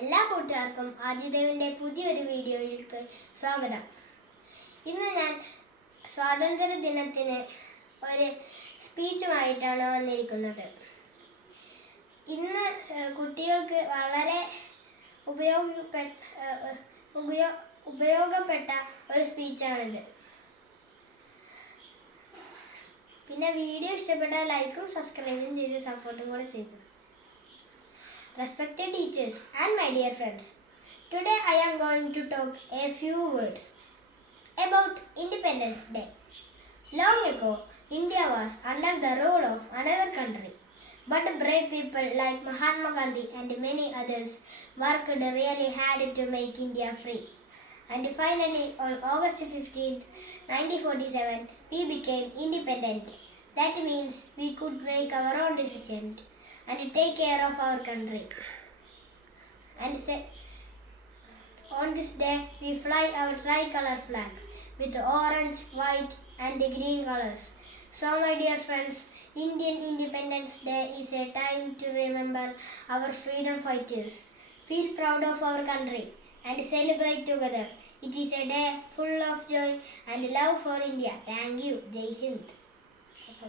എല്ലാ കൂട്ടുകാർക്കും ആദിദേവിൻ്റെ പുതിയൊരു വീഡിയോയിലേക്ക് സ്വാഗതം. ഇന്ന് ഞാൻ സ്വാതന്ത്ര്യ ദിനത്തിന് ഒരു സ്പീച്ചുമായിട്ടാണ് വന്നിരിക്കുന്നത്. ഇന്ന് കുട്ടികൾക്ക് വളരെ ഉപയോഗപ്പെട്ട ഒരു സ്പീച്ചാണിത്. പിന്നെ വീഡിയോ ഇഷ്ടപ്പെട്ടാൽ ലൈക്കും സബ്സ്ക്രൈബും ചെയ്ത് സപ്പോർട്ടും കൂടെ ചെയ്തു. Respected teachers and my dear friends, today I am going to talk a few words about Independence Day. Long ago, India was under the rule of another country, but brave people like Mahatma Gandhi and many others worked really hard to make India free. And finally, on August 15th, 1947, we became independent. That means we could make our own decisions and take care of our country. And on this day, we fly our tricolor flag with orange, white and green colors. So my dear friends, Indian Independence Day is a time to remember our freedom fighters, feel proud of our country and celebrate together. It is a day full of joy and love for India. Thank you. Jai Hind.